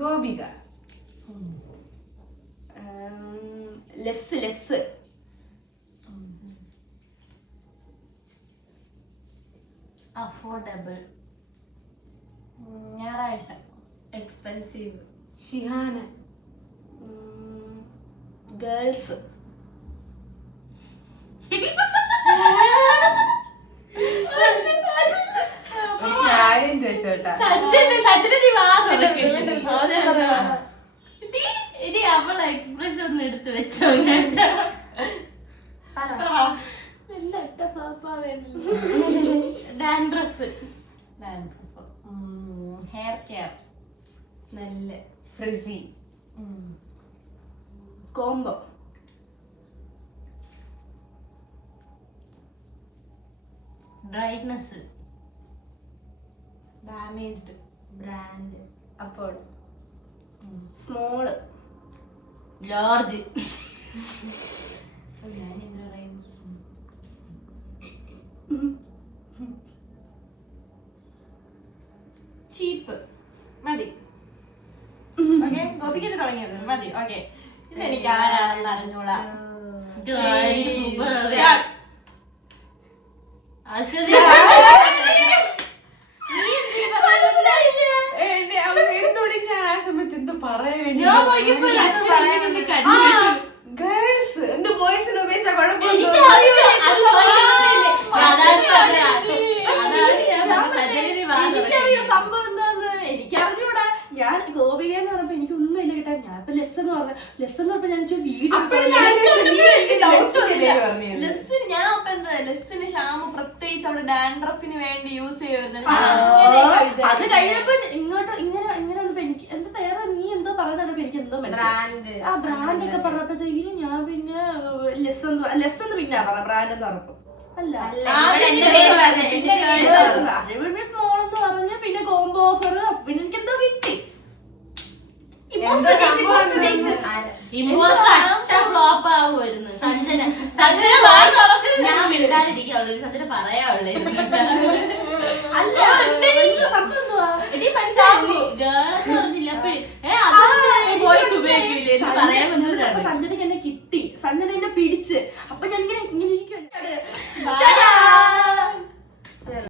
Gopika. Less affordable. ഞായറാഴ്ച. Expensive. Shihana. Girls. കാര്യം ചോദിച്ചോട്ടാ. ഇനി അവളെ എക്സ്പ്രഷൻ ഒന്ന് എടുത്ത് വെച്ചോ. ഡാൻഡ്രഫ്. Hair care. നല്ല frizzy. Combo. Dryness. Damaged. Brand. അപ്പോൾ സ്മോള്. ലാർജ്. ചീപ്പ്. മതി. ഓക്കെ, ഗോപിക്കത് തുടങ്ങിയത് മതി. ഓക്കെ, ഇതെനിക്ക് ആരാണെന്ന് അറിഞ്ഞൂടാ. എന്തോ പറയാൻ വേണ്ടി ഞാൻ ഗേൾസ് എന്ത് ബോയ്സിന് ഉപയോഗിച്ച കുഴപ്പമില്ല. എനിക്കറിയോ സംഭവം എന്താന്ന് എനിക്കറിഞ്ഞൂടാ. ഞാൻ ഗോപിക എന്ന് പറഞ്ഞപ്പോ എനിക്കൊന്നും ഇല്ല കേട്ടാ. ഞാൻ ഇപ്പൊ ലെസ് എന്ന് പറഞ്ഞപ്പോ ഞാൻ ഞാൻ അപ്പൊ എന്താ ലെസ്സിന് ഷാമ്പു പ്രത്യേകിച്ച് അവള് ഡാൻഡ്രഫിന് വേണ്ടി യൂസ് ചെയ്യുന്നത്. അത് കഴിഞ്ഞപ്പോ ഇങ്ങോട്ട് ഇങ്ങനെ വന്നപ്പോ എനിക്ക് എന്താ വേറെ നീ എന്തോ പറയുന്നപ്പോ എനിക്ക് എന്തോ ആ ബ്രാൻഡ് ഒക്കെ പറഞ്ഞപ്പോഴത്തേക്കും ഞാൻ പിന്നെ ലെസ് എന്ന് പിന്നെ പറഞ്ഞ ബ്രാൻഡ് എന്ന് പറഞ്ഞപ്പോ സ്മോൾ എന്ന് പറഞ്ഞ പിന്നെ കോംബോ ഓഫർ. പിന്നെ എനിക്ക് എന്തോ കിട്ടി. ഫ്ലോപ്പ് ആവുമായിരുന്നു. സഞ്ജന ഞാൻ മിണ്ടാതിരിക്കുള്ളൂ. സഞ്ജന പറയാവുള്ളേ. ഗേളെന്ന് പറഞ്ഞില്ല. ബോയ്സ് ഉപയോഗിക്കില്ലേ പറയാൻ വന്നതാണ്. സഞ്ജനക്ക്